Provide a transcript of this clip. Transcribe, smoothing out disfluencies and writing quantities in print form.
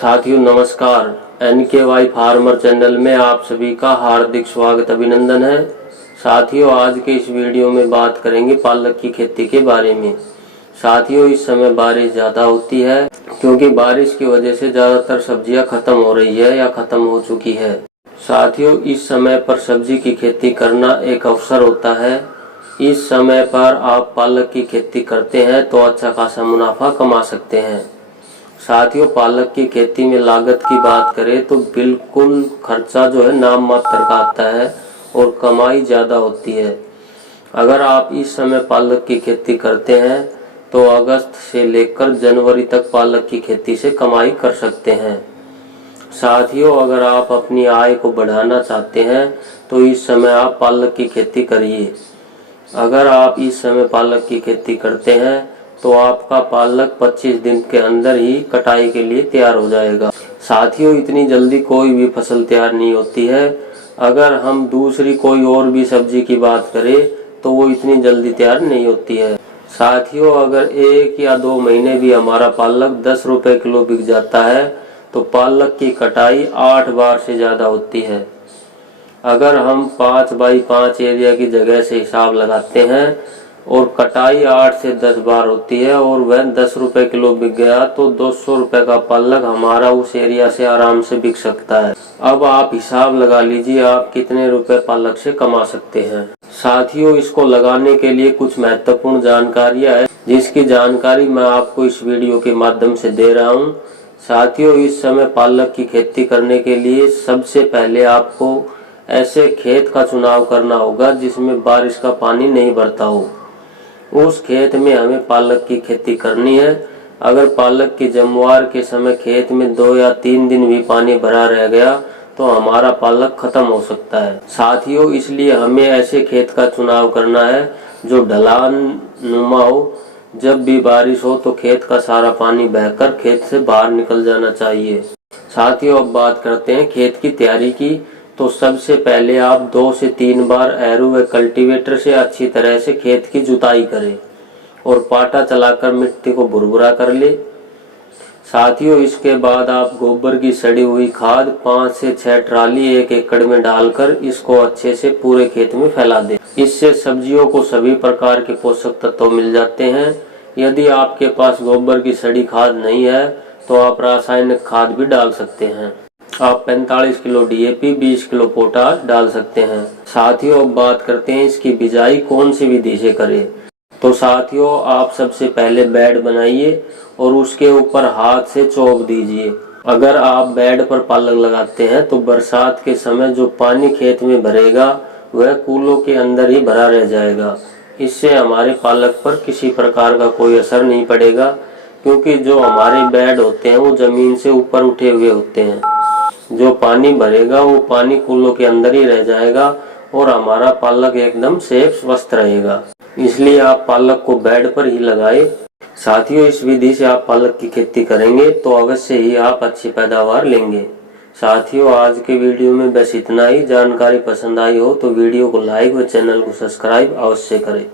साथियों नमस्कार, NKY farmer channel में आप सभी का हार्दिक स्वागत अभिनंदन है। साथियों आज के इस वीडियो में बात करेंगे पालक की खेती के बारे में। साथियों इस समय बारिश ज़्यादा होती है क्योंकि बारिश की वजह से ज़्यादातर सब्जियां खत्म हो रही है या खत्म हो चुकी है। साथियों इस समय पर सब्जी की खेती करना एक अवसर होता है। इस समय पर आप पालक की खेती करते हैं तो अच्छा खासा मुनाफा कमा सकते हैं। साथियों पालक की खेती में लागत की बात करें तो बिल्कुल खर्चा जो है नाम मात्र का आता है और कमाई ज़्यादा होती है। अगर आप इस समय पालक की खेती करते हैं तो अगस्त से लेकर जनवरी तक पालक की खेती से कमाई कर सकते हैं। साथियों अगर आप अपनी आय को बढ़ाना चाहते हैं तो इस समय आप पालक की खेती करिए। अगर आप इस समय पालक की खेती करते हैं तो आपका पालक 25 दिन के अंदर ही कटाई के लिए तैयार हो जाएगा। साथियों इतनी जल्दी कोई भी फसल तैयार नहीं होती है। अगर हम दूसरी कोई और भी सब्जी की बात करें तो वो इतनी जल्दी तैयार नहीं होती है। साथियों अगर 1 या 2 महीने भी हमारा पालक 10 रुपए किलो बिक जाता है तो पालक की कटाई 8 बार से ज़्यादा होती है। अगर हम 5 बाई 5 एरिया की जगह से हिसाब लगाते हैं और कटाई 8 से 10 बार होती है और वह 10 रुपए किलो बिक गया तो 200 रुपए का पालक हमारा उस एरिया से आराम से बिक सकता है। अब आप हिसाब लगा लीजिए आप कितने रुपए पालक से कमा सकते हैं। साथियों इसको लगाने के लिए कुछ महत्वपूर्ण जानकारियां है जिसकी जानकारी मैं आपको इस वीडियो के माध्यम से दे रहा हूं। साथियों इस समय पालक की खेती करने के लिए सबसे पहले आपको ऐसे खेत का चुनाव करना होगा जिसमें बारिश का पानी नहीं भरता हो। उस खेत में हमें पालक की खेती करनी है। अगर पालक की जमवार के समय खेत में 2 या 3 दिन भी पानी भरा रह गया तो हमारा पालक खत्म हो सकता है। साथियों इसलिए हमें ऐसे खेत का चुनाव करना है जो ढलान नुमा हो। जब भी बारिश हो तो खेत का सारा पानी बहकर खेत से बाहर निकल जाना चाहिए। साथियों अब बात करते हैं खेत की तैयारी की। तो सबसे पहले आप 2 से 3 बार एरो व कल्टीवेटर से अच्छी तरह से खेत की जुताई करें और पाटा चलाकर मिट्टी को भुरभुरा कर ले। साथियों इसके बाद आप गोबर की सड़ी हुई खाद 5 से 6 ट्राली 1 एकड़ में डालकर इसको अच्छे से पूरे खेत में फैला दें। इससे सब्जियों को सभी प्रकार के पोषक तत्व मिल जाते हैं। यदि आपके पास गोबर की सड़ी खाद नहीं है तो आप रासायनिक खाद भी डाल सकते हैं। आप 45 किलो DAP 20 किलो पोटाश डाल सकते हैं। साथियों अब बात करते हैं इसकी बिजाई कौन सी विधि से करें। तो साथियों आप सबसे पहले बेड बनाइए और उसके ऊपर हाथ से चौक दीजिए। अगर आप बेड पर पालक लगाते हैं तो बरसात के समय जो पानी खेत में भरेगा वह कूलों के अंदर ही भरा रह जाएगा। इससे हमारे पालक पर किसी प्रकार का कोई असर नहीं पड़ेगा क्योंकि जो हमारे बेड होते हैं वो जमीन से ऊपर उठे हुए होते हैं। जो पानी भरेगा वो पानी कूलों के अंदर ही रह जाएगा और हमारा पालक एकदम सेफ स्वस्थ रहेगा। इसलिए आप पालक को बेड पर ही लगाएं। साथियों इस विधि से आप पालक की खेती करेंगे तो अवश्य ही आप अच्छी पैदावार लेंगे। साथियों आज के वीडियो में बस इतना ही। जानकारी पसंद आई हो तो वीडियो को लाइक व चैनल को सब्सक्राइब अवश्य करें।